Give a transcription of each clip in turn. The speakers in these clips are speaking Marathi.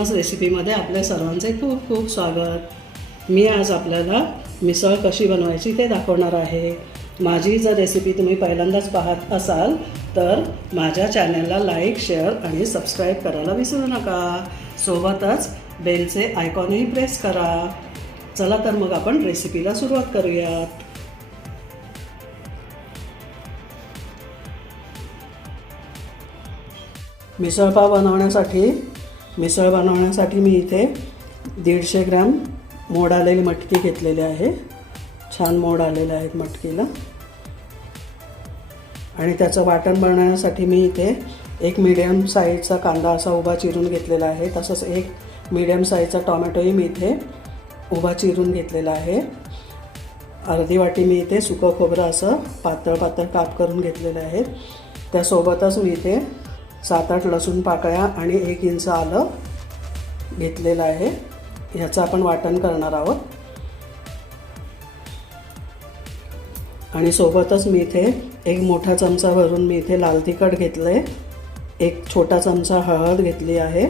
फेमस रेसिपीमध्ये आपल्या सर्वांचे खूप खूप स्वागत. मी आज आपल्याला मिसळ कशी बनवायची ते दाखवणार आहे. माझी जर रेसिपी तुम्ही पहिल्यांदाच पाहत असाल तर माझ्या चॅनलला लाईक शेअर आणि सबस्क्राईब करायला विसरू नका. सोबतच बेलचे आयकॉनही प्रेस करा. चला तर मग आपण रेसिपीला सुरुवात करूयात. मिसळपाव बनवण्यासाठी मिसळ बनवण्यासाठी मी इथे दीडशे ग्रॅम मोड आलेली मटकी घेतलेली आहे. छान मोड आलेले आहेत मटकीला. आणि त्याचं वाटण बनवण्यासाठी मी इथे एक मीडियम साईजचा कांदा असा उभा चिरून घेतलेला आहे. तसंच एक मीडियम साईजचा टॉमॅटोही मी इथे उभा चिरून घेतलेला आहे. अर्धी वाटी मी इथे सुकं खोबरं असं पातळ पातळ काप करून घेतलेलं आहे. त्यासोबतच मी इथे सात आठ लसूण पाकळ्या आणि एक इंच आलं घेतलेलं आहे. ह्याचं आपण वाटण करणार आहोत. आणि सोबतच मी इथे एक मोठा चमचा भरून मी इथे लाल तिखट घेतलं आहे एक छोटा चमचा हळद घेतली आहे.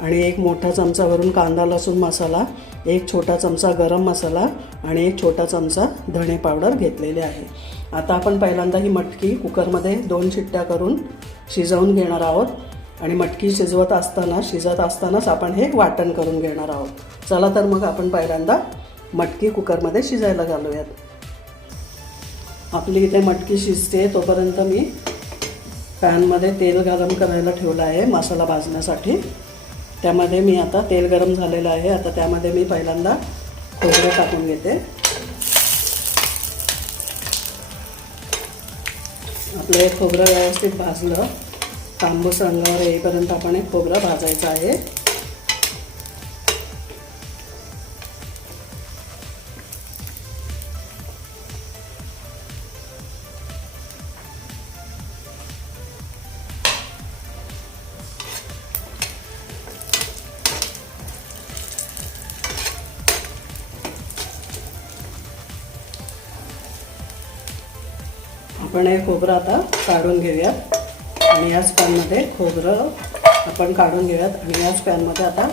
आणि एक मोठा चमचा भरून कांदा लसूण मसाला एक छोटा चमचा गरम मसाला आणि एक छोटा चमचा धणे पावडर घेतलेले आहे. आता आपण पहिल्यांदा ही मटकी कुकरमध्ये दोन शिट्ट्या करून शिजवून घेणार आहोत. आणि मटकी शिजवत असताना शिजत असतानाच आपण हे वाटण करून घेणार आहोत. चला तर मग आपण पहिल्यांदा मटकी कुकरमध्ये शिजायला घालूयात. आपली इथे मटकी शिजते तोपर्यंत मी पॅनमध्ये तेल गरम करायला ठेवलं आहे मसाला भाजण्यासाठी. त्यामध्ये मी आता तेल गरम झालेलं आहे. आता त्यामध्ये मी पहिल्यांदा खोबरं टाकून घेते. आपलं हे खोबरं व्यवस्थित भाजलं. तांबूस रंगावर येईपर्यंत आपण हे खोबरं भाजायचं आहे. आपण हे खोबरं आता काढून घेऊयात. आणि याच पॅनमध्ये खोबरं आपण काढून घेऊयात. आणि याच पॅनमध्ये आता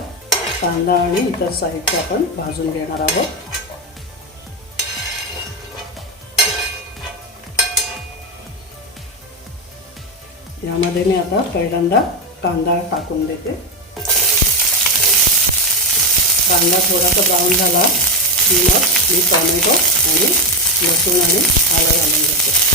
कांदा आणि इतर साहित्य आपण भाजून घेणार आहोत. यामध्ये मी आता पहिल्यांदा कांदा टाकून देते. कांदा थोडासा ब्राऊन झाला की मग मी टॉमॅटो आणि लसूण आणि आलं घालून देते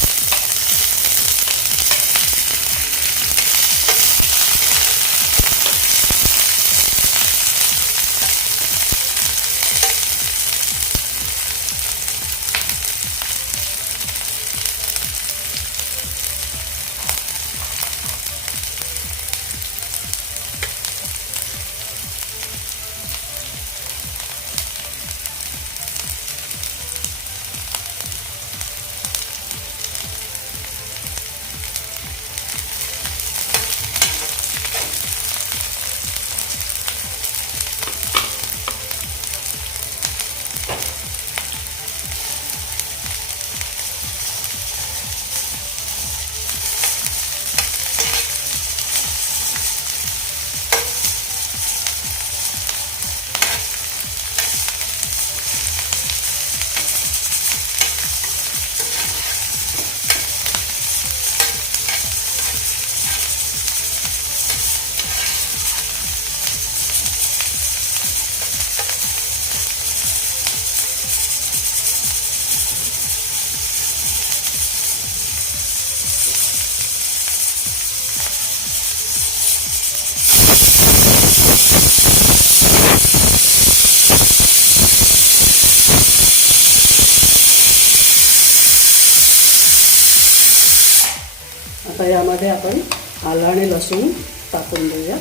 लसूण टाकून देऊया.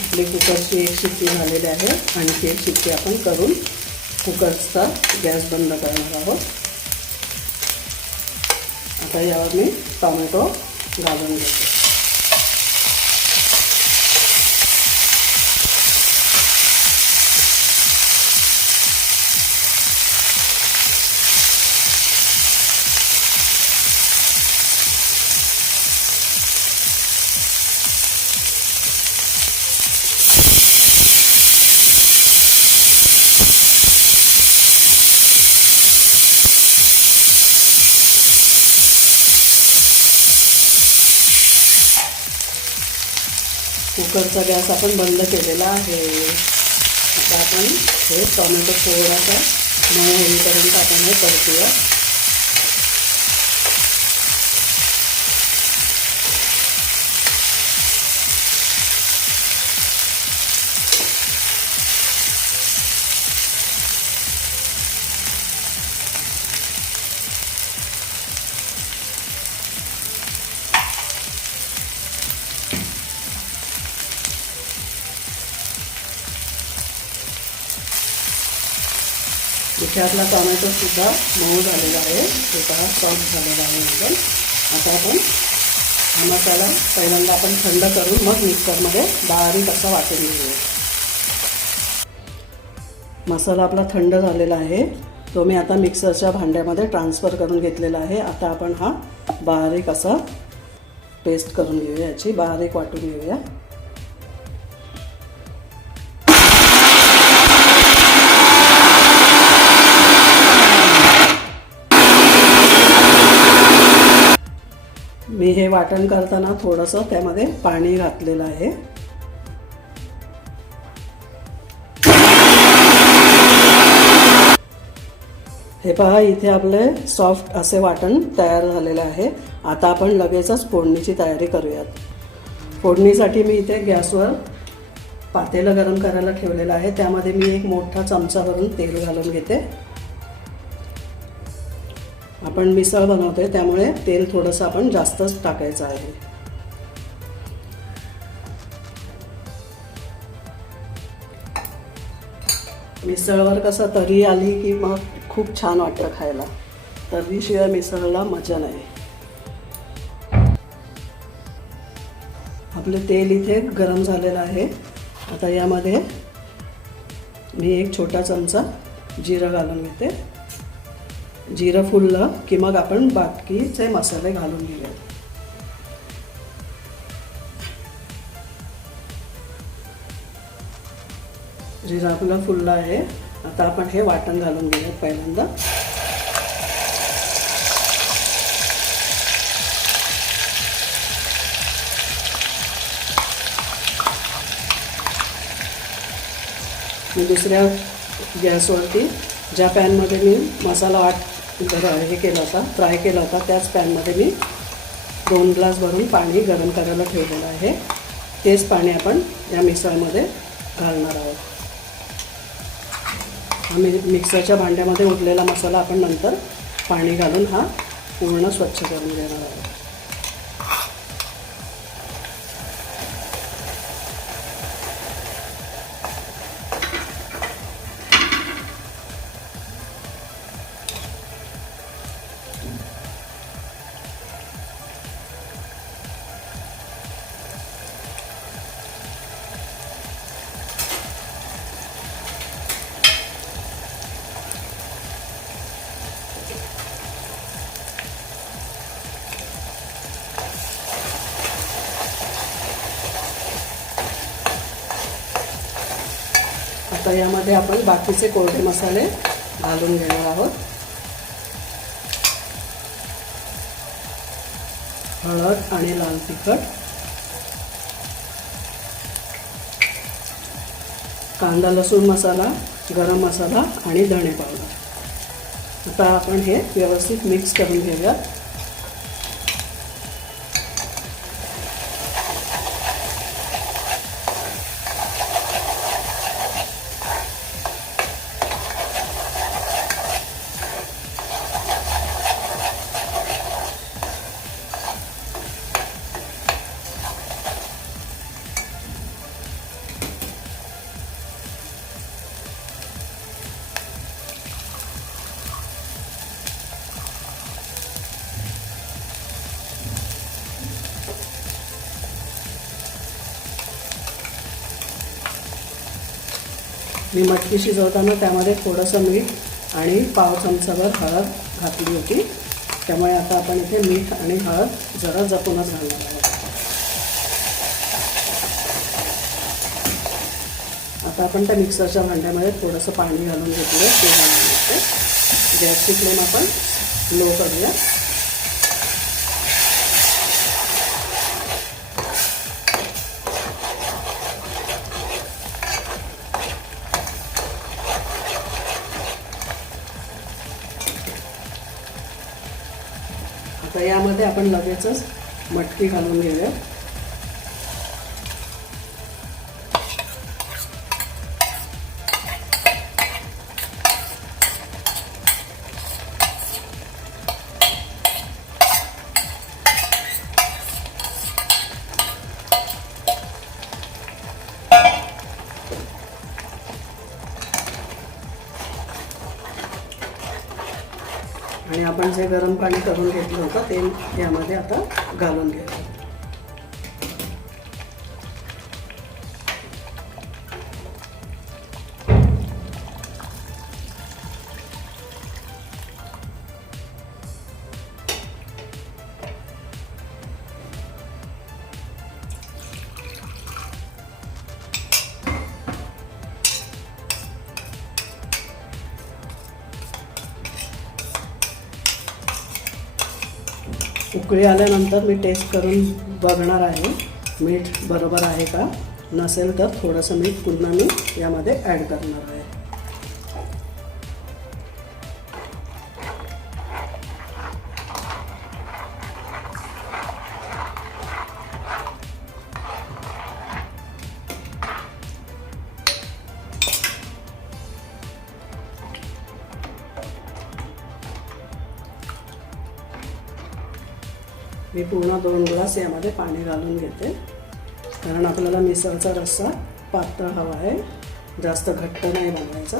आपली कुकरची एक शिट्टी झालेली आहे. आणखी एक शिट्टी आपण करून कुकरचा गॅस बंद करणार आहोत. आता यावर मी टॉमॅटो घालून घेतो. कुकरचा गॅस आपण बंद केलेला आहे. आता आपण हे टॉमॅटो थोडासा मऊ होईपर्यंत आपण हे परतूया इथे आपला टोमॅटोसुद्धा मऊ झालेला आहे. ते पहा सॉफ्ट झालेला आहे एकदम. आता आपण हा मसाला पहिल्यांदा आपण थंड करून मग मिक्सरमध्ये बारीक असा वाटून घेऊया. मसाला आपला थंड झालेला आहे. तो मी आता मिक्सरच्या भांड्यामध्ये ट्रान्सफर करून घेतलेला आहे. आता आपण हा बारीक असा पेस्ट करून घेऊया याची. बारीक वाटून घेऊया. मी हे वाटण करताना थोडंसं त्यामध्ये पाणी घातलेलं आहे. हे पहा इथे आपले सॉफ्ट असे वाटण तयार झालेले आहे. आता आपण लगेचच फोडणीची तयारी करूयात. फोडणीसाठी मी इथे गॅसवर पातेलं गरम करायला ठेवलेलं आहे. त्यामध्ये मी एक मोठा चमचा भरून तेल घालून घेते. आपण मिसळ बनवतोय त्यामुळे तेल थोडंसं आपण जास्तच टाकायचं आहे. मिसळवर कसं तरी आली की मग खूप छान वाटतं खायला. तर्रीशिवाय मिसळला मजा नाही. आपलं तेल इथे गरम झालेलं आहे. आता यामध्ये मी एक छोटा चमचा जिरं घालून घेते. जिरं फुललं की मग आपण बाकीचे मसाले घालून घेऊया. जिरा आपलं फुललं आहे. आता आपण हे वाटण घालून घेऊयात पहिल्यांदा. मी दुसऱ्या गॅसवरती ज्या पॅनमध्ये मी मसाला वाट हे केला होता फ्राय केला होता. त्याच पॅनमध्ये मी दोन ग्लास भरून पाणी गरम करायला ठेवलेलं आहे. तेच पाणी आपण या मिसळमध्ये घालणार आहोत. हा मी मिक्सरच्या भांड्यामध्ये उरलेला मसाला आपण नंतर पाणी घालून हा पूर्ण स्वच्छ करून देणार आहोत. आता यामध्ये आपण बाकीचे कोरडे मसाले घालून घेणार आहोत. हळद आणि लाल तिखट. कांदा लसूण मसाला गरम मसाला आणि धणे पावडर. आता आपण हे व्यवस्थित मिक्स करून घेऊयात. मी मटकी शिजवताना त्यामध्ये थोडंसं मीठ आणि पाव चमचाभर हळद घातली होती. त्यामुळे आता आपण इथे मीठ आणि हळद जरा जपूनच घालणार आहोत. आता आपण त्या मिक्सरच्या भांड्यामध्ये थोडंसं पाणी घालून घेतलं ते घालून घेते गॅसची फ्लेम आपण लो करूया. तर यामध्ये आपण लगेचच मटकी घालून घेऊया. आणि आपण जे गरम पाणी करून घेतलं होतं ते यामध्ये आता घालून घ्यायचं उकळी आल्यानंतर मी टेस्ट करून बघणार आहे. मीठ बरोबर आहे का? नसेल तर थोडंसं मीठ पुन्हा मी यामध्ये ॲड करणार आहे. मी पूर्ण दोन ग्लास यामध्ये पाणी घालून घेते. कारण आपल्याला मिसळचा रस्सा पातळ हवा आहे. जास्त घट्ट नाही बनवायचा.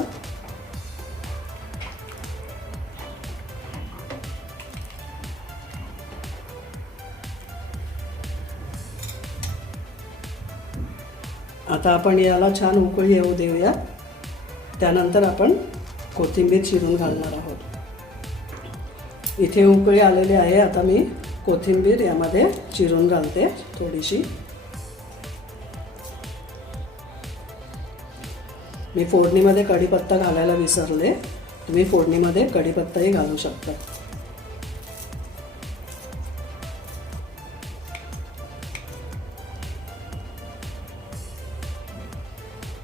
आता आपण याला छान उकळी येऊ देऊया. त्यानंतर आपण कोथिंबीर चिरून घालणार आहोत. इथे उकळी आलेली आहे. आता मी कोथिंबीर यामध्ये चिरून घालते थोडीशी. मी फोडणीमध्ये कढीपत्ता घालायला विसरले. तुम्ही फोडणीमध्ये कढीपत्ताही घालू शकता.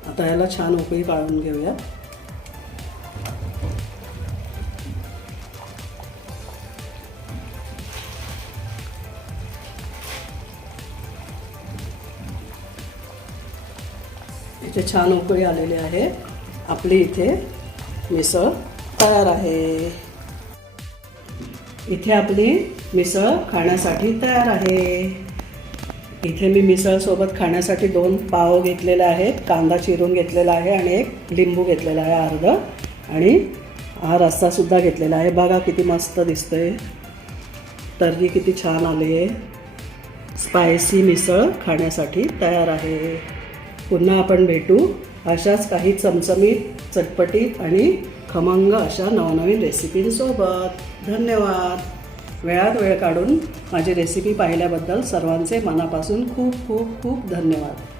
आता याला छान उकळी काढून घेऊया छान उकळी आलेली आहे. आपली इथे मिसळ तयार आहे. इथे आपली मिसळ खाण्यासाठी तयार आहे. इथे मी मिसळसोबत खाण्यासाठी दोन पाव घेतलेले आहेत. कांदा चिरून घेतलेला आहे आणि एक लिंबू घेतलेला आहे अर्ध. आणि हा रस्सासुद्धा घेतलेला आहे. बघा किती मस्त दिसतंय. तर्री किती छान आली आहे स्पायसी मिसळ खाण्यासाठी तयार आहे. पुन्हा आपण भेटू अशाच काही चमचमीत चटपटीत आणि खमंग अशा नवनवीन रेसिपींसोबत. धन्यवाद. वेळात वेळ काढून माझी रेसिपी पाहिल्याबद्दल सर्वांचे मनापासून खूप खूप खूप धन्यवाद.